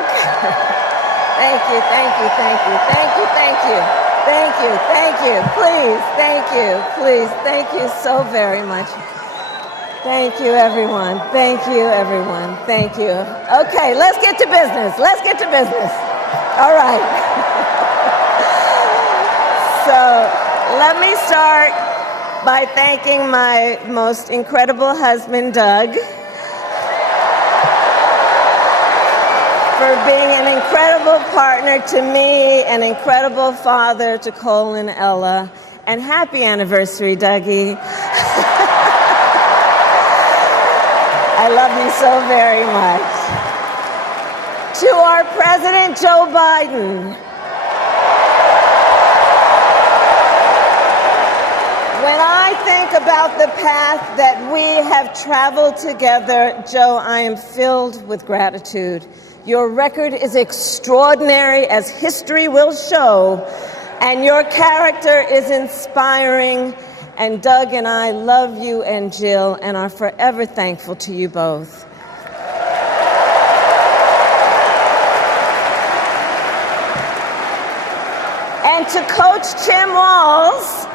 Okay. Thank you, thank you, thank you, thank you, thank you, thank you, thank you. Please, thank you, please, thank you so very much. Thank you, everyone. Thank you, everyone. Thank you. Okay, let's get to business. Let's get to business. All right. So let me start by thanking my most incredible husband, Doug, for being an incredible partner to me, an incredible father to Cole and Ella, and happy anniversary, Dougie. I love you so very much. To our President, Joe Biden. When I think about the path that we have traveled together, Joe, I am filled with gratitude. Your record is extraordinary, as history will show, and your character is inspiring. And Doug and I love you and Jill and are forever thankful to you both. And to Coach Tim Walz,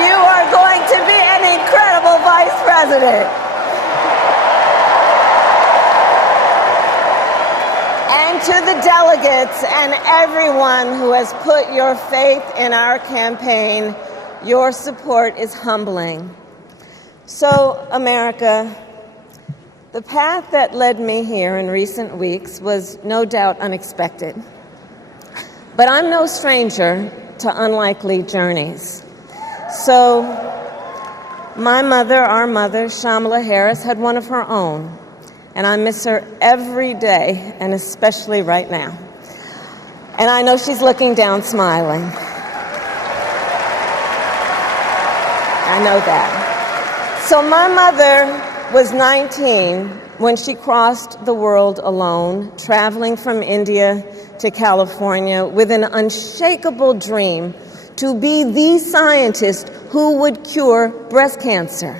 you are going to be an incredible Vice President. And to the delegates and everyone who has put your faith in our campaign, your support is humbling. So, America, the path that led me here in recent weeks was no doubt unexpected. But I'm no stranger to unlikely journeys. So, my mother, our mother, Kamala Harris, had one of her own. And I miss her every day, and especially right now. And I know she's looking down smiling. I know that. So my mother was 19 when she crossed the world alone, traveling from India to California with an unshakable dream to be the scientist who would cure breast cancer.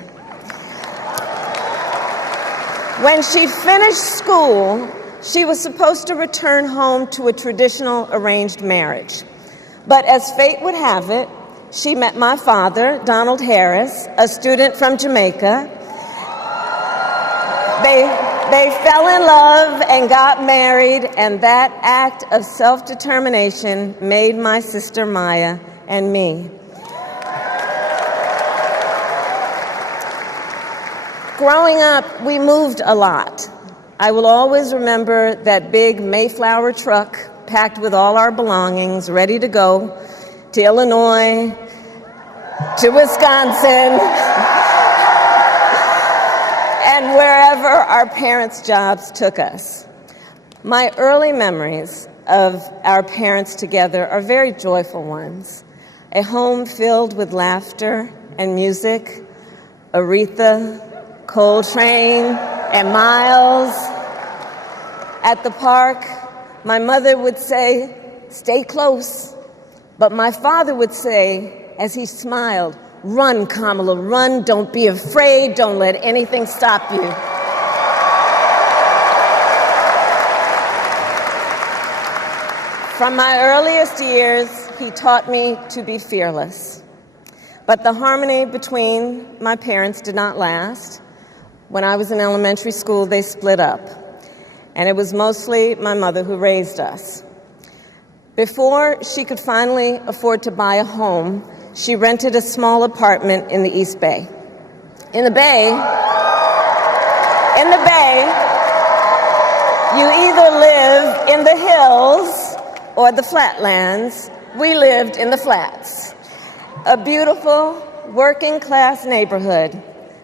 When she finished school, she was supposed to return home to a traditional arranged marriage. But as fate would have it, she met my father, Donald Harris, a student from Jamaica. They fell in love and got married, and that act of self-determination made my sister Maya and me. Growing up, we moved a lot. I will always remember that big Mayflower truck packed with all our belongings, ready to go to Illinois, to Wisconsin, and wherever our parents' jobs took us. My early memories of our parents together are very joyful ones. A home filled with laughter and music, Aretha, Coltrane, and Miles. At the park, my mother would say, "Stay close." But my father would say, as he smiled, "Run, Kamala, run. Don't be afraid. Don't let anything stop you." From my earliest years, he taught me to be fearless. But the harmony between my parents did not last. When I was in elementary school, they split up, and it was mostly my mother who raised us. Before she could finally afford to buy a home, she rented a small apartment in the East Bay. In the Bay, you either live in the hills or the flatlands. We lived in the flats, a beautiful working-class neighborhood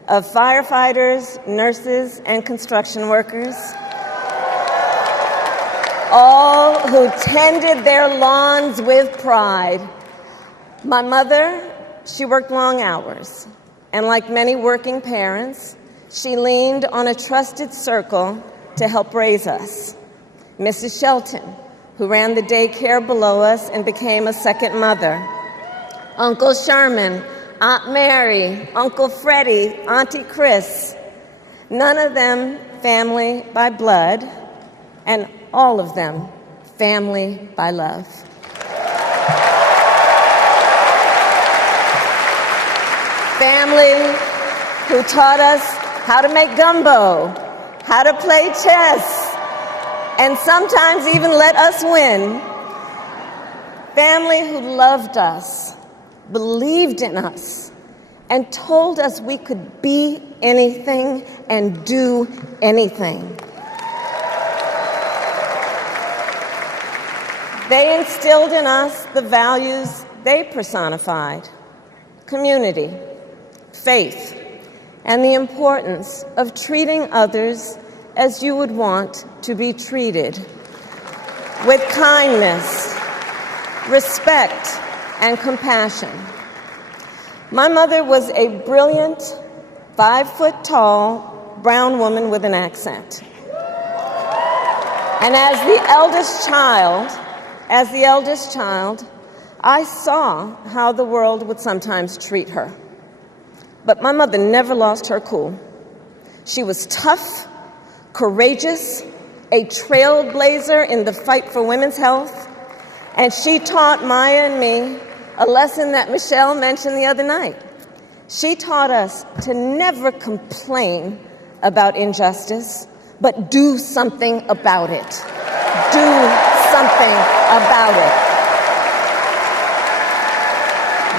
of firefighters, nurses, and construction workers, all who tended their lawns with pride. My mother, she worked long hours, and like many working parents, she leaned on a trusted circle to help raise us. Mrs. Shelton, who ran the daycare below us and became a second mother. Uncle Sherman, Aunt Mary, Uncle Freddie, Auntie Chris, none of them family by blood, and all of them family by love. Family who taught us how to make gumbo, how to play chess, and sometimes even let us win. Family who loved us, believed in us, and told us we could be anything and do anything. They instilled in us the values they personified: community, faith, and the importance of treating others as you would want to be treated, with kindness, respect, and compassion. My mother was a brilliant, 5-foot-tall, brown woman with an accent. And as the eldest child, I saw how the world would sometimes treat her. But my mother never lost her cool. She was tough, courageous, a trailblazer in the fight for women's health, and she taught Maya and me a lesson that Michelle mentioned the other night. She taught us to never complain about injustice, but do something about it. Do something about it.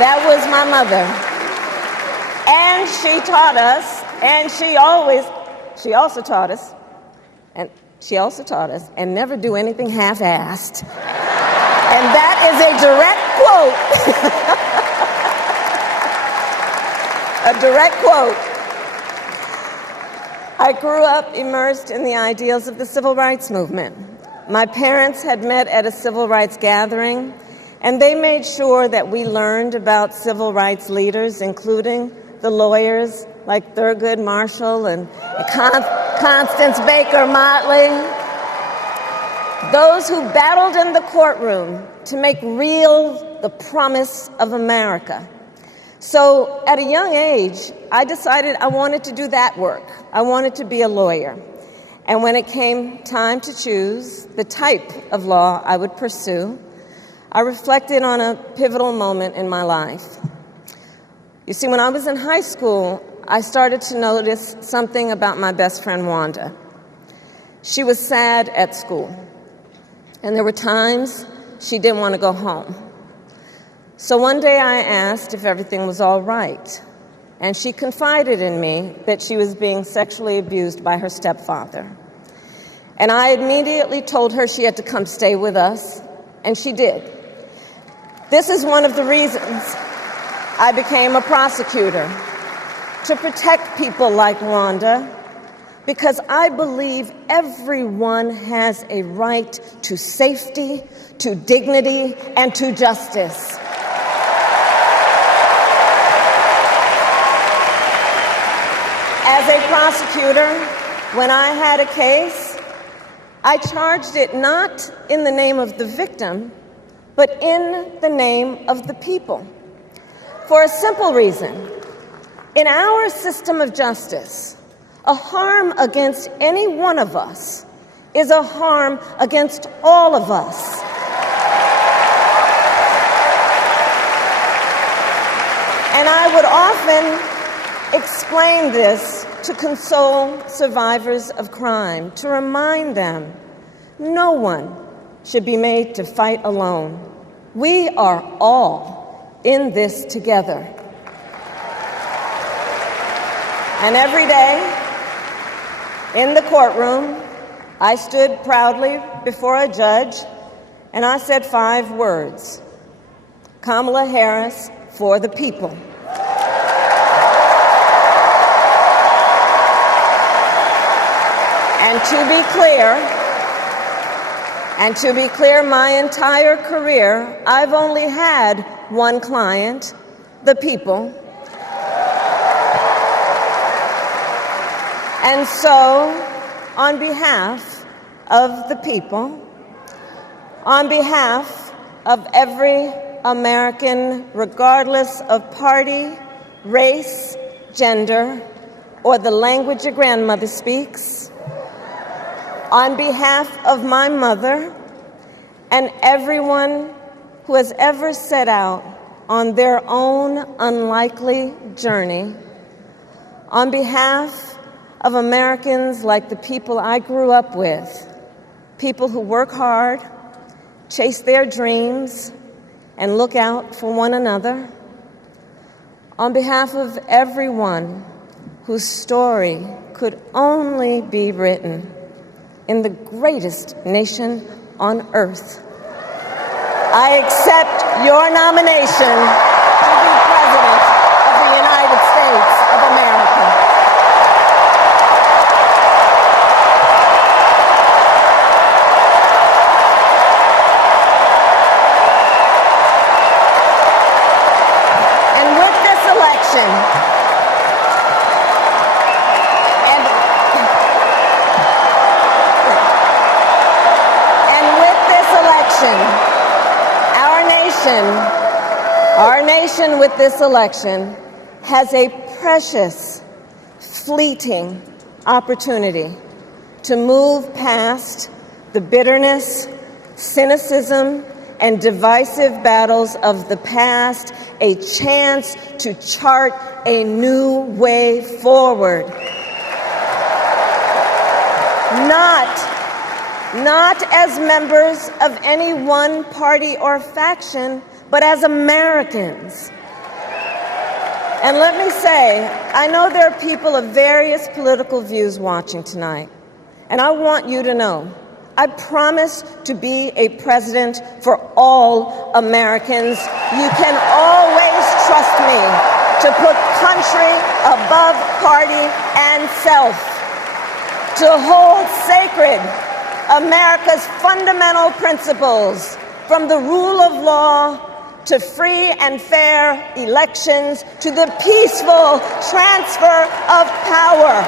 That was my mother. And she taught us, and she also taught us, and never do anything half-assed. And that is a direct quote. A direct quote. I grew up immersed in the ideals of the civil rights movement. My parents had met at a civil rights gathering, and they made sure that we learned about civil rights leaders, including the lawyers like Thurgood Marshall and Constance Baker Motley, those who battled in the courtroom to make real the promise of America. So at a young age, I decided I wanted to do that work. I wanted to be a lawyer. And when it came time to choose the type of law I would pursue, I reflected on a pivotal moment in my life. You see, when I was in high school, I started to notice something about my best friend, Wanda. She was sad at school, and there were times she didn't want to go home. So one day I asked if everything was all right, and she confided in me that she was being sexually abused by her stepfather. And I immediately told her she had to come stay with us, and she did. This is one of the reasons I became a prosecutor, to protect people like Wanda, because I believe everyone has a right to safety, to dignity, and to justice. As a prosecutor, when I had a case, I charged it not in the name of the victim, but in the name of the people. For a simple reason. In our system of justice, a harm against any one of us is a harm against all of us. And I would often explain this to console survivors of crime, to remind them no one should be made to fight alone. We are all in this together. And every day in the courtroom, I stood proudly before a judge and I said 5 words: Kamala Harris for the people. And to be clear, my entire career, I've only had one client, the people. And so, on behalf of the people, on behalf of every American, regardless of party, race, gender, or the language your grandmother speaks, on behalf of my mother and everyone who has ever set out on their own unlikely journey, on behalf of Americans like the people I grew up with, people who work hard, chase their dreams, and look out for one another, on behalf of everyone whose story could only be written in the greatest nation on earth, I accept your nomination to be President of the United States of America. And with this election, our nation with this election has a precious, fleeting opportunity to move past the bitterness, cynicism, and divisive battles of the past, a chance to chart a new way forward. Not as members of any one party or faction, but as Americans. And let me say, I know there are people of various political views watching tonight, and I want you to know, I promise to be a president for all Americans. You can always trust me to put country above party and self, to hold sacred America's fundamental principles, from the rule of law to free and fair elections to the peaceful transfer of power.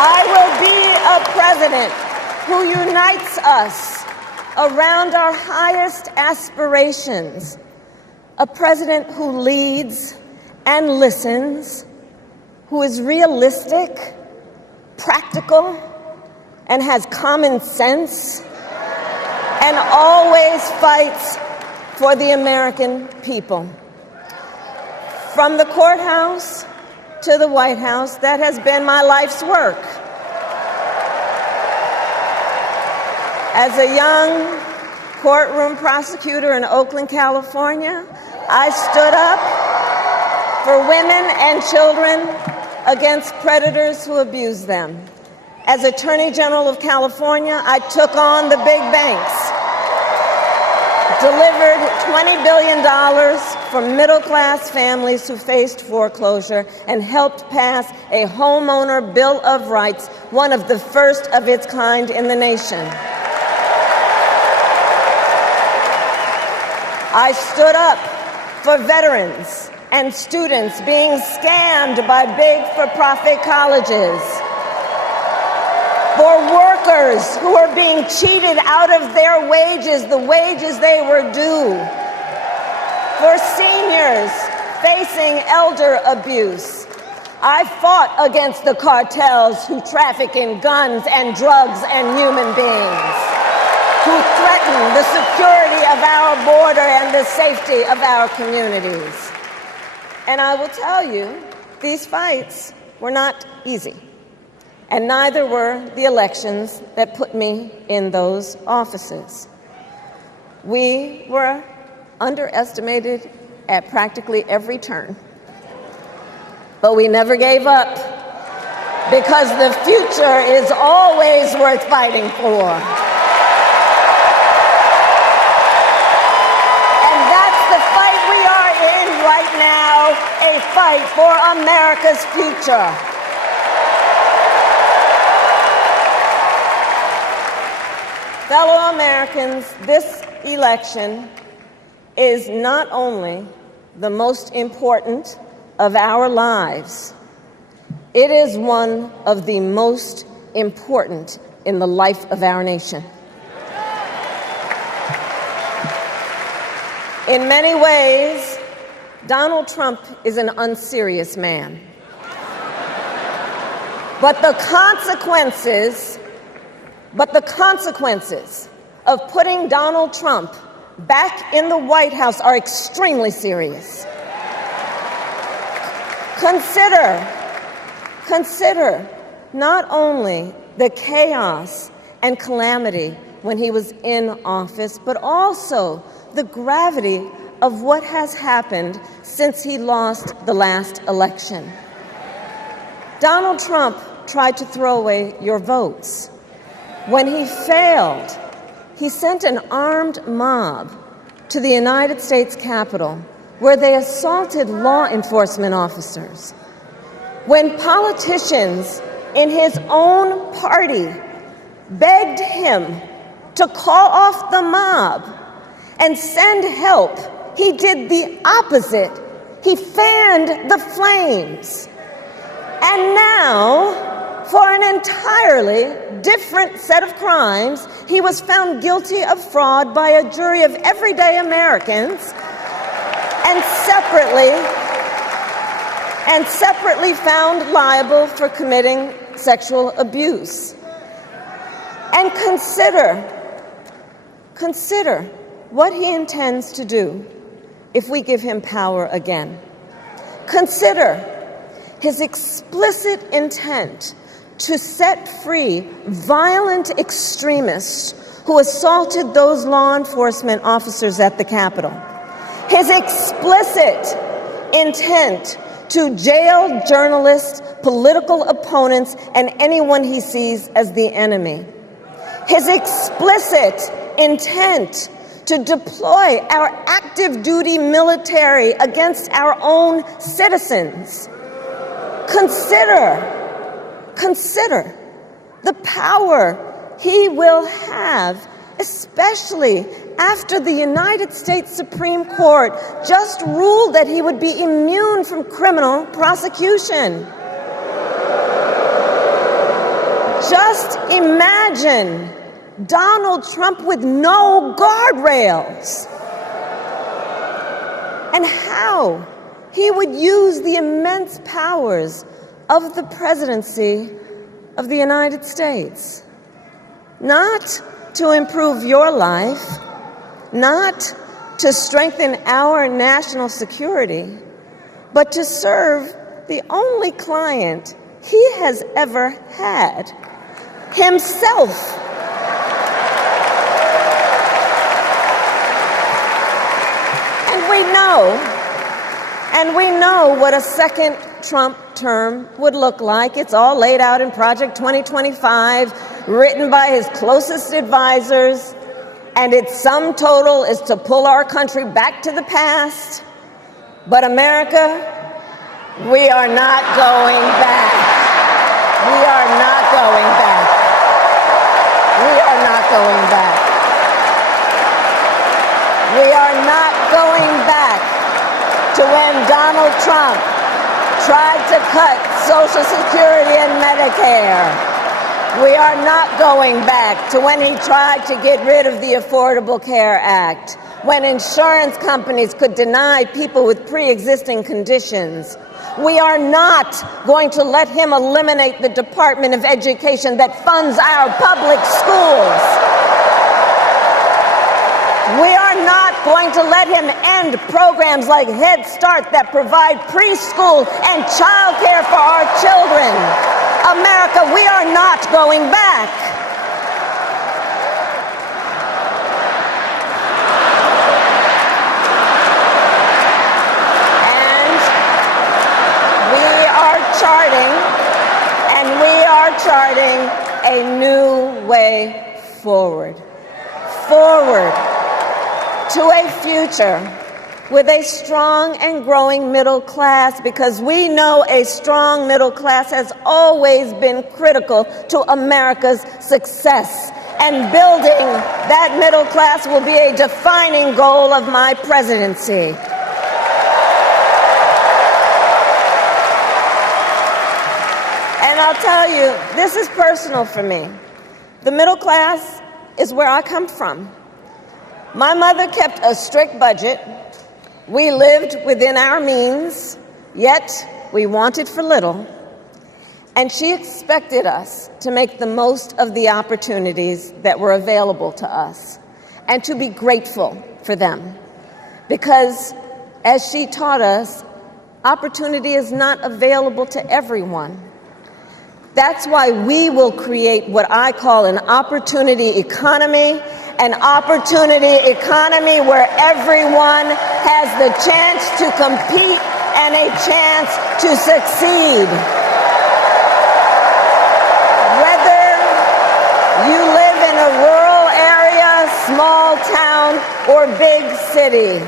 I will be a president who unites us around our highest aspirations, a president who leads and listens, who is realistic, practical, and has common sense, and always fights for the American people. From the courthouse to the White House, that has been my life's work. As a young courtroom prosecutor in Oakland, California, I stood up for women and children against predators who abuse them. As Attorney General of California, I took on the big banks, delivered $20 billion for middle-class families who faced foreclosure, and helped pass a homeowner Bill of Rights, one of the first of its kind in the nation. I stood up for veterans and students being scammed by big for-profit colleges, for workers who are being cheated out of their wages, the wages they were due, for seniors facing elder abuse. I fought against the cartels who traffic in guns and drugs and human beings, who threaten the security of our border and the safety of our communities. And I will tell you, these fights were not easy, and neither were the elections that put me in those offices. We were underestimated at practically every turn, but we never gave up, because the future is always worth fighting for. A fight for America's future. Fellow Americans, this election is not only the most important of our lives, it is one of the most important in the life of our nation. In many ways, Donald Trump is an unserious man. But the consequences of putting Donald Trump back in the White House are extremely serious. Consider not only the chaos and calamity when he was in office, but also the gravity of what has happened since he lost the last election. Donald Trump tried to throw away your votes. When he failed, he sent an armed mob to the United States Capitol, where they assaulted law enforcement officers. When politicians in his own party begged him to call off the mob and send help, he did the opposite. He fanned the flames. And now, for an entirely different set of crimes, he was found guilty of fraud by a jury of everyday Americans and separately found liable for committing sexual abuse. And consider what he intends to do if we give him power again. Consider his explicit intent to set free violent extremists who assaulted those law enforcement officers at the Capitol. His explicit intent to jail journalists, political opponents, and anyone he sees as the enemy. His explicit intent to deploy our active duty military against our own citizens. Consider the power he will have, especially after the United States Supreme Court just ruled that he would be immune from criminal prosecution. Just imagine Donald Trump with no guardrails, and how he would use the immense powers of the presidency of the United States, not to improve your life, not to strengthen our national security, but to serve the only client he has ever had, himself. And we know what a second Trump term would look like. It's all laid out in Project 2025, written by his closest advisors, and its sum total is to pull our country back to the past. But America, we are not going back. We are not going back. We are not going back. We are not going back to when Donald Trump tried to cut Social Security and Medicare. We are not going back to when he tried to get rid of the Affordable Care Act, when insurance companies could deny people with pre-existing conditions. We are not going to let him eliminate the Department of Education that funds our public schools. We are not going to let him end programs like Head Start that provide preschool and childcare for our children. America, we are not going back. And we are charting a new way forward. To a future with a strong and growing middle class, because we know a strong middle class has always been critical to America's success. And building that middle class will be a defining goal of my presidency. And I'll tell you, this is personal for me. The middle class is where I come from. My mother kept a strict budget. We lived within our means, yet we wanted for little. And she expected us to make the most of the opportunities that were available to us and to be grateful for them. Because, as she taught us, opportunity is not available to everyone. That's why we will create what I call an opportunity economy where everyone has the chance to compete and a chance to succeed. Whether you live in a rural area, small town, or big city.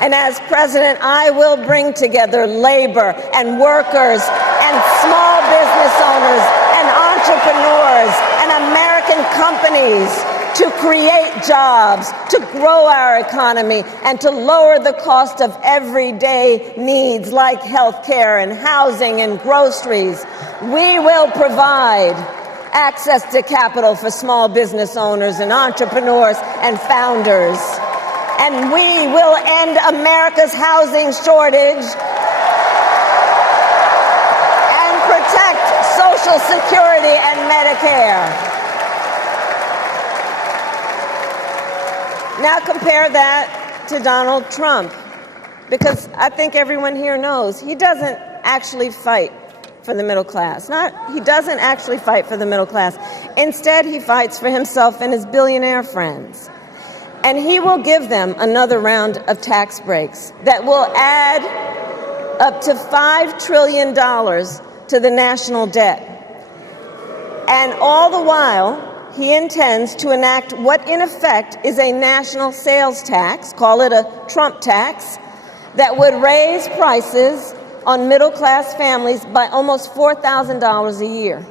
And as president, I will bring together labor and workers and small business owners and entrepreneurs and American companies to create jobs, to grow our economy, and to lower the cost of everyday needs like health care and housing and groceries. We will provide access to capital for small business owners and entrepreneurs and founders. And we will end America's housing shortage and protect Social Security and Medicare. Now compare that to Donald Trump, because I think everyone here knows he doesn't actually fight for the middle class. He doesn't actually fight for the middle class. Instead, he fights for himself and his billionaire friends. And he will give them another round of tax breaks that will add up to $5 trillion to the national debt. And all the while, he intends to enact what in effect is a national sales tax, call it a Trump tax, that would raise prices on middle-class families by almost $4,000 a year.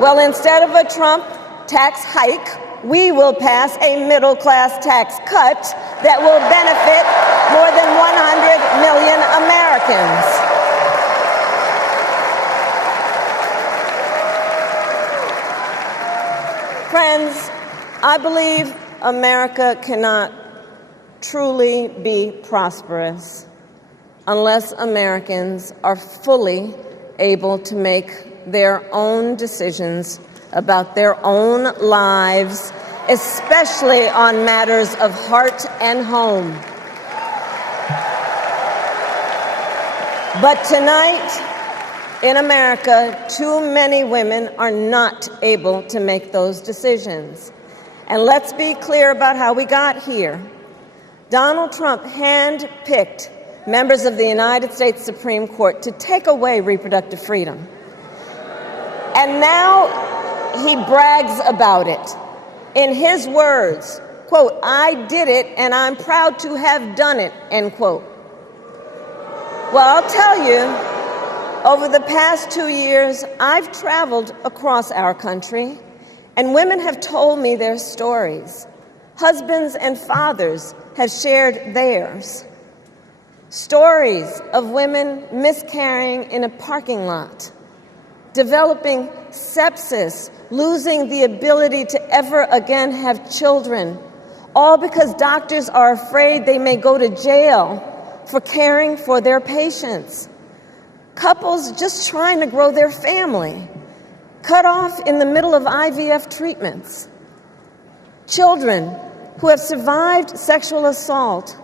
Well, instead of a Trump tax hike, we will pass a middle-class tax cut that will benefit more than 100 million Americans. Friends, I believe America cannot truly be prosperous unless Americans are fully able to make their own decisions about their own lives, especially on matters of heart and home. But tonight, in America, too many women are not able to make those decisions. And let's be clear about how we got here. Donald Trump handpicked members of the United States Supreme Court to take away reproductive freedom. And now he brags about it. In his words, quote, "I did it and I'm proud to have done it," end quote. Well, I'll tell you, over the past 2 years, I've traveled across our country, and women have told me their stories. Husbands and fathers have shared theirs. Stories of women miscarrying in a parking lot, developing sepsis, losing the ability to ever again have children, all because doctors are afraid they may go to jail for caring for their patients. Couples just trying to grow their family, cut off in the middle of IVF treatments. Children who have survived sexual assault,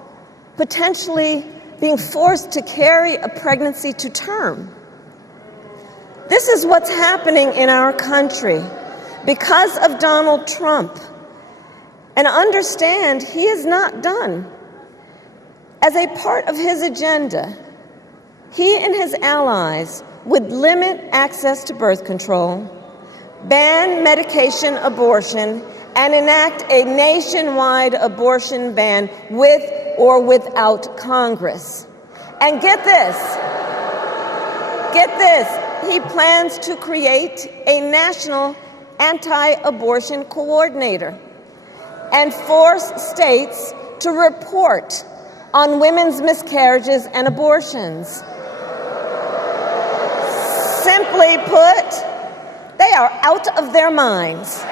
potentially being forced to carry a pregnancy to term. This is what's happening in our country because of Donald Trump. And understand, he is not done. As a part of his agenda, he and his allies would limit access to birth control, ban medication abortion, and enact a nationwide abortion ban with or without Congress. And get this, he plans to create a national anti-abortion coordinator and force states to report on women's miscarriages and abortions. Simply put, they are out of their minds.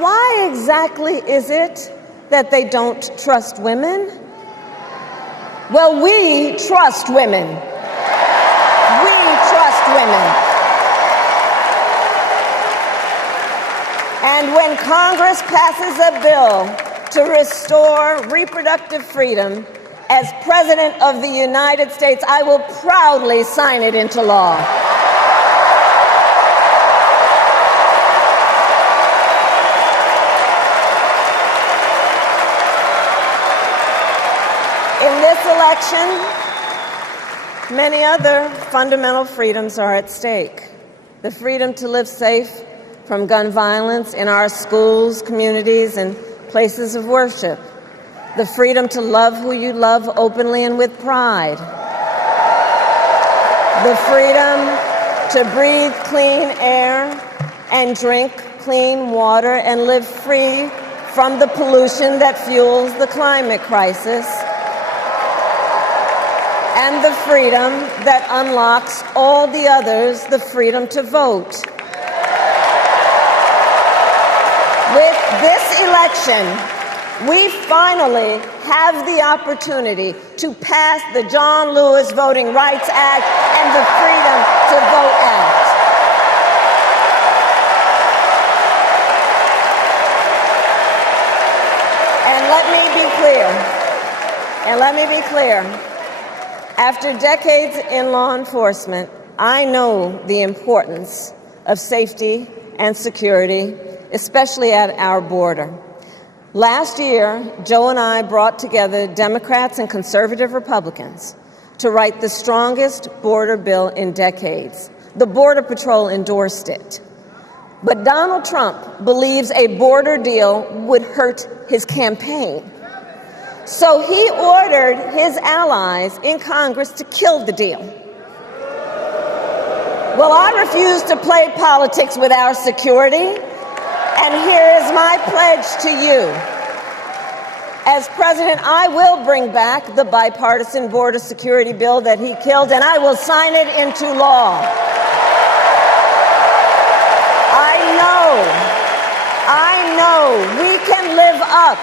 Why exactly is it that they don't trust women? Well, we trust women. We trust women. And when Congress passes a bill to restore reproductive freedom, as President of the United States, I will proudly sign it into law. In this election, many other fundamental freedoms are at stake. The freedom to live safe from gun violence in our schools, communities, and places of worship. The freedom to love who you love openly and with pride. The freedom to breathe clean air and drink clean water and live free from the pollution that fuels the climate crisis. And the freedom that unlocks all the others, the freedom to vote. With this election, we finally have the opportunity to pass the John Lewis Voting Rights Act and the Freedom to Vote Act. And let me be clear. After decades in law enforcement, I know the importance of safety and security, especially at our border. Last year, Joe and I brought together Democrats and conservative Republicans to write the strongest border bill in decades. The Border Patrol endorsed it. But Donald Trump believes a border deal would hurt his campaign. So he ordered his allies in Congress to kill the deal. Well, I refuse to play politics with our security. And here is my pledge to you. As president, I will bring back the bipartisan border security bill that he killed, and I will sign it into law. I know we can live up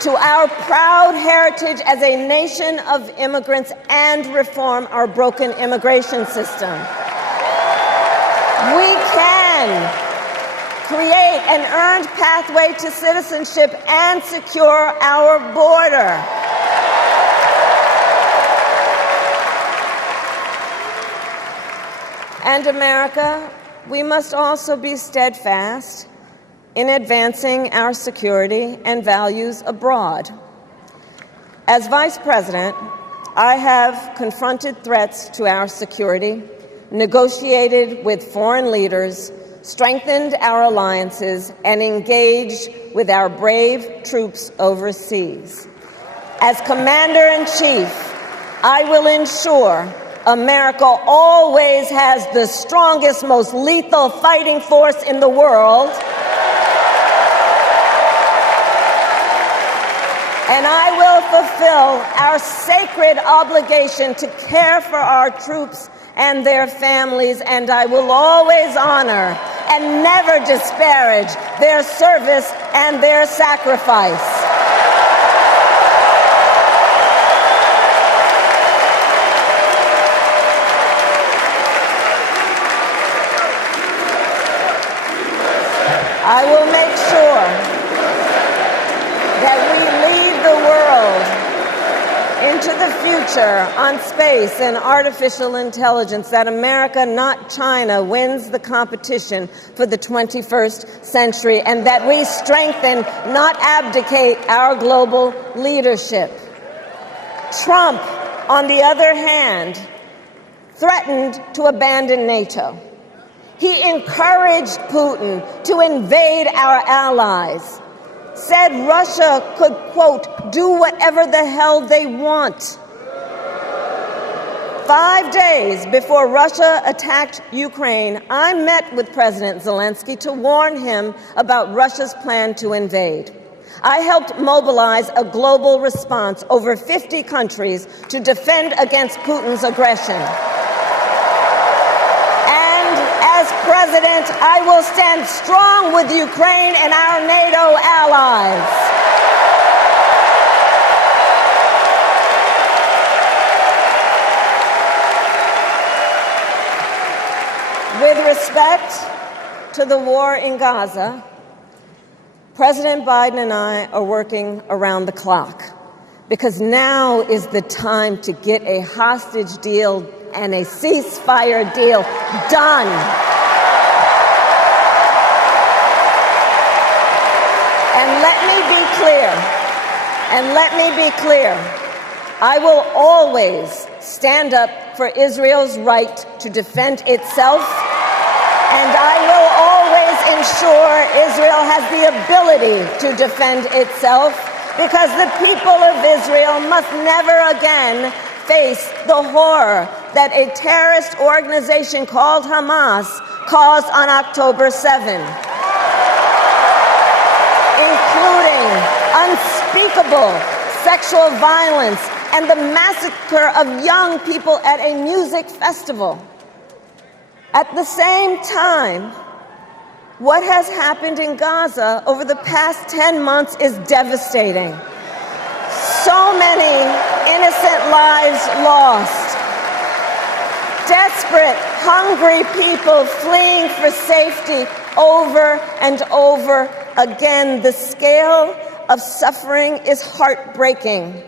to our proud heritage as a nation of immigrants and reform our broken immigration system. We can create an earned pathway to citizenship and secure our border. And America, we must also be steadfast in advancing our security and values abroad. As Vice President, I have confronted threats to our security, negotiated with foreign leaders, strengthened our alliances, and engaged with our brave troops overseas. As Commander-in-Chief, I will ensure America always has the strongest, most lethal fighting force in the world, and I will fulfill our sacred obligation to care for our troops and their families, and I will always honor and never disparage their service and their sacrifice. I will make sure that we lead the world into the future on space and artificial intelligence, that America, not China, wins the competition for the 21st century, and that we strengthen, not abdicate, our global leadership. Trump, on the other hand, threatened to abandon NATO. He encouraged Putin to invade our allies, said Russia could, quote, do whatever the hell they want. 5 days before Russia attacked Ukraine, I met with President Zelensky to warn him about Russia's plan to invade. I helped mobilize a global response, over 50 countries, to defend against Putin's aggression. And as President, I will stand strong with Ukraine and our NATO allies. With respect to the war in Gaza, President Biden and I are working around the clock because now is the time to get a hostage deal and a ceasefire deal done. And let me be clear, I will always stand up for Israel's right to defend itself, and I will always ensure Israel has the ability to defend itself, because the people of Israel must never again face the horror that a terrorist organization called Hamas caused on October 7, including unspeakable sexual violence and the massacre of young people at a music festival. At the same time, what has happened in Gaza over the past 10 months is devastating. So many innocent lives lost. Desperate, hungry people fleeing for safety over and over again. The scale of suffering is heartbreaking.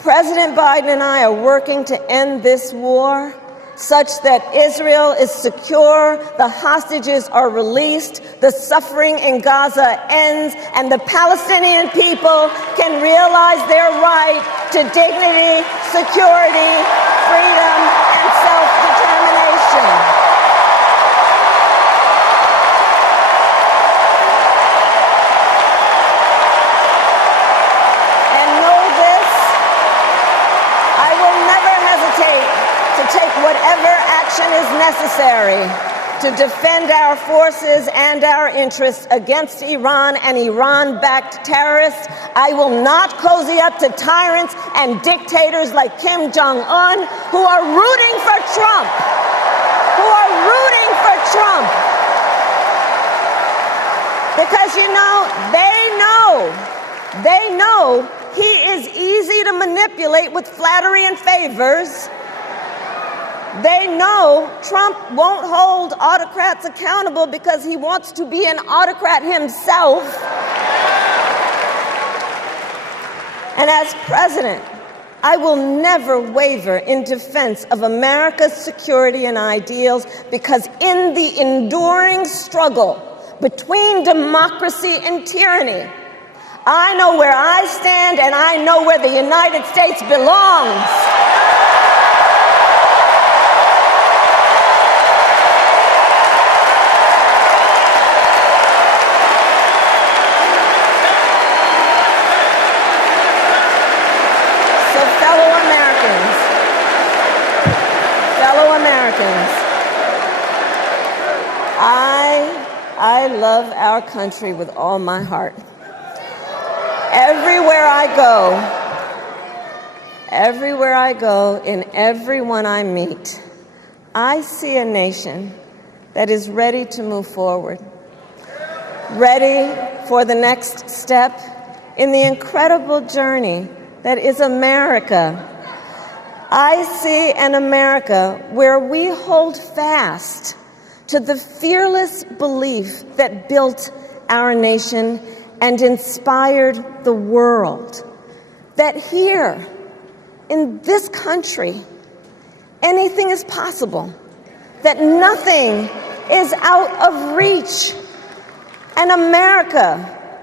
President Biden and I are working to end this war such that Israel is secure, the hostages are released, the suffering in Gaza ends, and the Palestinian people can realize their right to dignity, security, freedom, and self-determination. Whatever action is necessary to defend our forces and our interests against Iran and Iran-backed terrorists. I will not cozy up to tyrants and dictators like Kim Jong-un who are rooting for Trump. Because, they know he is easy to manipulate with flattery and favors. They know Trump won't hold autocrats accountable because he wants to be an autocrat himself. And as president, I will never waver in defense of America's security and ideals, because in the enduring struggle between democracy and tyranny, I know where I stand and I know where the United States belongs. I love our country with all my heart. Everywhere I go, in everyone I meet, I see a nation that is ready to move forward, ready for the next step in the incredible journey that is America. I see an America where we hold fast to the fearless belief that built our nation and inspired the world, that here in this country, anything is possible, that nothing is out of reach. An America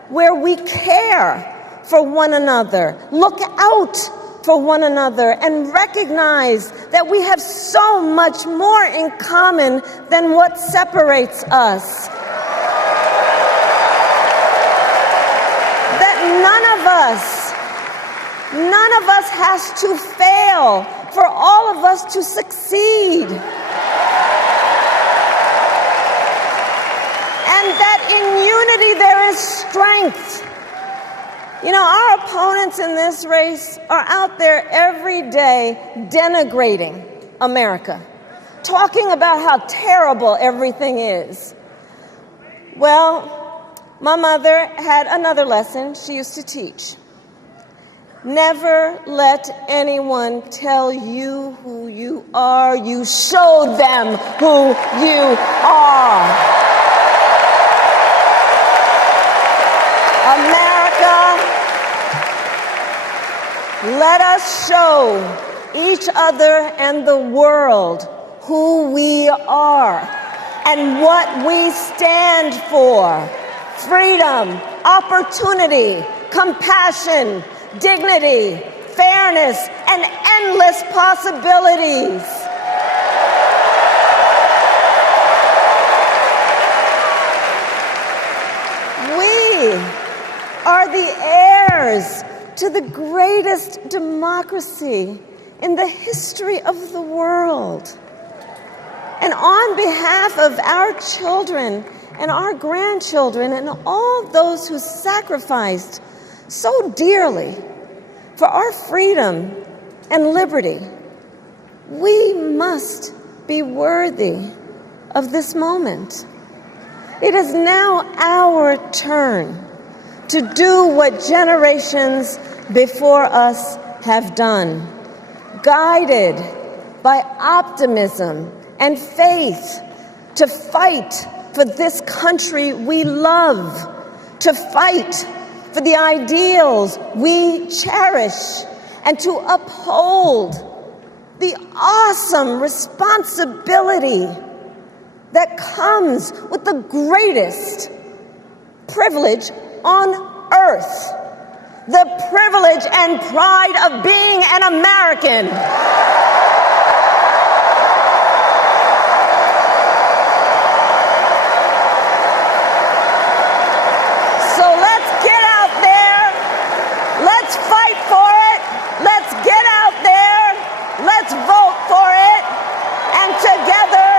where we care for one another, look out for one another, and recognize that we have so much more in common than what separates us. That none of us has to fail for all of us to succeed. And that in unity there is strength. Our opponents in this race are out there every day denigrating America, talking about how terrible everything is. Well, my mother had another lesson she used to teach. Never let anyone tell you who you are. You show them who you are. America, let us show each other and the world who we are and what we stand for. Freedom, opportunity, compassion, dignity, fairness, and endless possibilities. We are the heirs to the greatest democracy in the history of the world. And on behalf of our children and our grandchildren and all those who sacrificed so dearly for our freedom and liberty, we must be worthy of this moment. It is now our turn to do what generations before us have done, guided by optimism and faith, to fight for this country we love, to fight for the ideals we cherish, and to uphold the awesome responsibility that comes with the greatest privilege on earth, the privilege and pride of being an American. So let's get out there, let's fight for it, let's get out there, let's vote for it, and together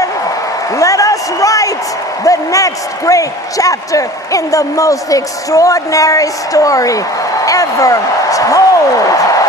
let us write the next great chapter in the most extraordinary story ever told.